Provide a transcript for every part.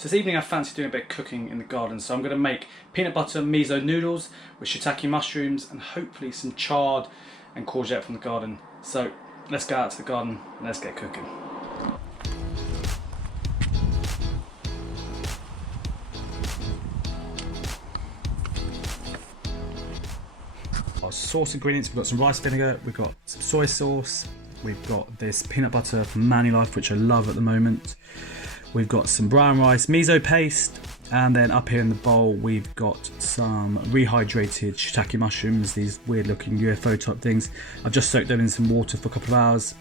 So this evening I fancy doing a bit of cooking in the garden, so I'm going to make peanut butter miso noodles with shiitake mushrooms and hopefully some chard and courgette from the garden. So let's go out to the garden and let's get cooking. Our sauce ingredients: we've got some rice vinegar, we've got some soy sauce, we've got this peanut butter from Manulife, which I love at the moment. We've got some brown rice miso paste, and then up here in the bowl we've got some rehydrated shiitake mushrooms, these weird looking UFO type things. I've just soaked them in some water for a couple of hours.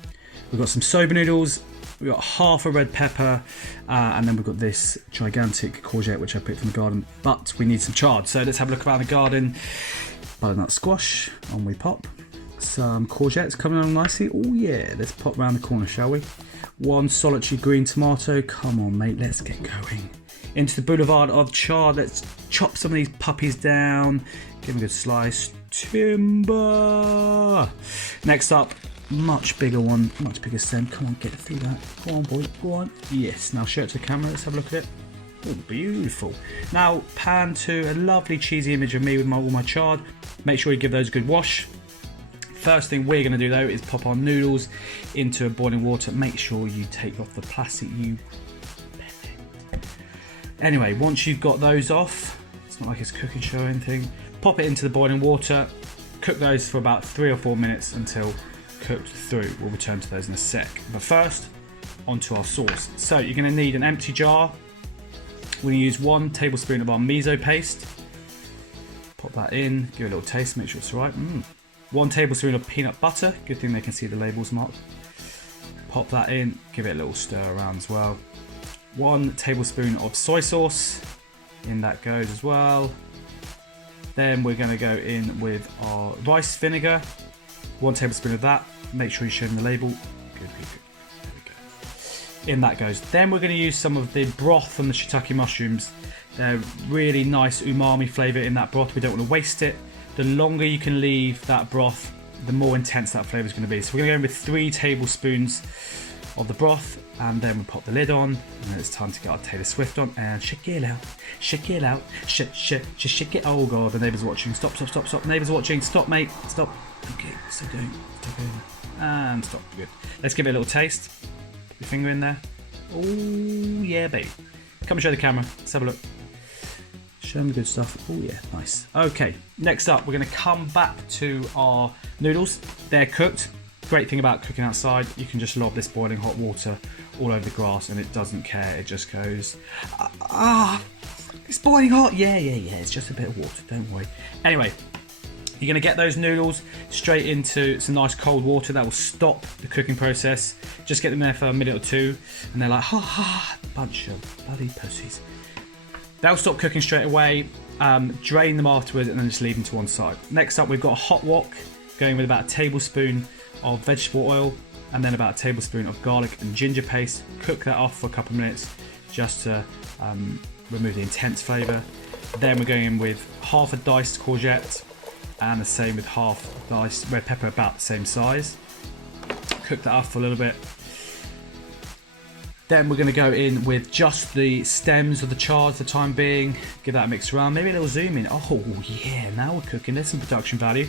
We've got some soba noodles, we've got half a red pepper, and then we've got this gigantic courgette which I picked from the garden, but we need some chard. So let's have a look around the garden. Butternut squash, on we pop. Some courgettes coming along nicely. Oh yeah, let's pop round the corner, shall we? One solitary green tomato. Come on mate, let's get going. Into the boulevard of chard. Let's chop some of these puppies down. Give them a good slice. Timber. Next up, much bigger one, much bigger stem. Come on, get through that. Go on boy, go on. Yes, now show it to the camera, let's have a look at it. Oh, beautiful. Now pan to a lovely cheesy image of me with all my chard. Make sure you give those a good wash. First thing we're going to do though is pop our noodles into boiling water. Make sure you take off the plastic, you peasant. Anyway, once you've got those off, it's not like it's a cooking show or anything, pop it into the boiling water. Cook those for about 3 or 4 minutes until cooked through. We'll return to those in a sec. But first, onto our sauce. So you're going to need an empty jar. We're going to use 1 tablespoon of our miso paste. Pop that in, give it a little taste, make sure it's right. 1 tablespoon of peanut butter. Good thing they can see the labels marked. Pop that in, give it a little stir around as well. 1 tablespoon of soy sauce. In that goes as well. Then we're going to go in with our rice vinegar. 1 tablespoon of that. Make sure you show them the label. Good. There we go. In that goes. Then we're going to use some of the broth from the shiitake mushrooms. They're really nice umami flavour in that broth. We don't want to waste it. The longer you can leave that broth, the more intense that flavour is going to be. So we're going to go in with 3 tablespoons of the broth, and then we'll pop the lid on, and then it's time to get our Taylor Swift on and shake it out, shake it out, shake it. Oh god, the neighbour's watching. Stop, neighbour's watching. Stop mate, stop. Okay, stop going, and stop. Good. Let's give it a little taste. Put your finger in there. Oh yeah babe. Come and show the camera, let's have a look. Show them the good stuff. Oh yeah, nice. Okay, next up we're going to come back to our noodles. They're cooked. Great thing about cooking outside, you can just lob this boiling hot water all over the grass and it doesn't care. It just goes, it's boiling hot. Yeah, it's just a bit of water, don't worry. Anyway, you're going to get those noodles straight into some nice cold water. That will stop the cooking process. Just get them there for a minute or two and they're like, bunch of bloody pussies. They'll stop cooking straight away. Drain them afterwards and then just leave them to one side. Next up we've got a hot wok, going with about a tablespoon of vegetable oil and then about a tablespoon of garlic and ginger paste. Cook that off for a couple of minutes just to remove the intense flavour. Then we're going in with half a diced courgette and the same with half a diced red pepper, about the same size. Cook that off for a little bit. Then we're going to go in with just the stems of the chard for the time being. Give that a mix around. Maybe a little zoom in. Oh yeah, now we're cooking. There's some production value.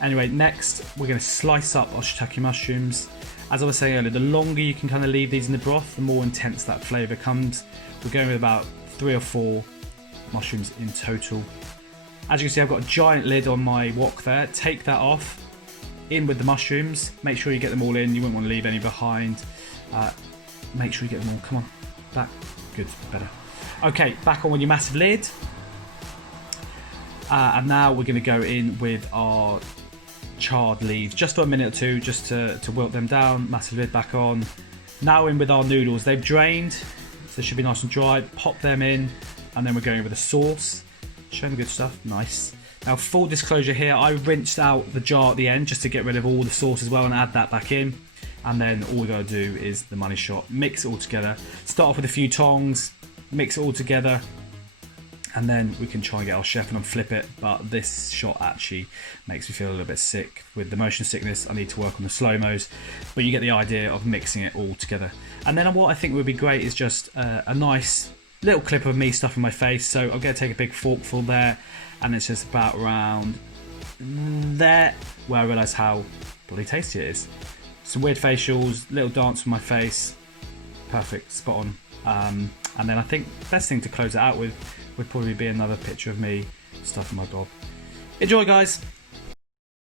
Anyway, next we're going to slice up our shiitake mushrooms. As I was saying earlier, the longer you can kind of leave these in the broth, the more intense that flavour comes. We're going with about 3 or 4 mushrooms in total. As you can see, I've got a giant lid on my wok there. Take that off. In with the mushrooms. Make sure you get them all in. You won't want to leave any behind. Make sure you get them all. Come on. Back. Good. Better. Okay, back on with your massive lid. And now we're going to go in with our chard leaves. Just for a minute or two, just to wilt them down. Massive lid back on. Now in with our noodles. They've drained, so they should be nice and dry. Pop them in. And then we're going with the sauce. Show them good stuff. Nice. Now, full disclosure here, I rinsed out the jar at the end just to get rid of all the sauce as well and add that back in. And then all we got to do is the money shot. Mix it all together. Start off with a few tongs. Mix it all together. And then we can try and get our chef and flip it. But this shot actually makes me feel a little bit sick. With the motion sickness, I need to work on the slow-mos. But you get the idea of mixing it all together. And then what I think would be great is just a nice little clip of me stuffing my face. So I'm going to take a big forkful there, and it's just about around there where I realise how bloody tasty it is. Some weird facials, little dance with my face, perfect, spot on. And then I think best thing to close it out with would probably be another picture of me stuffing my gob. Enjoy, guys.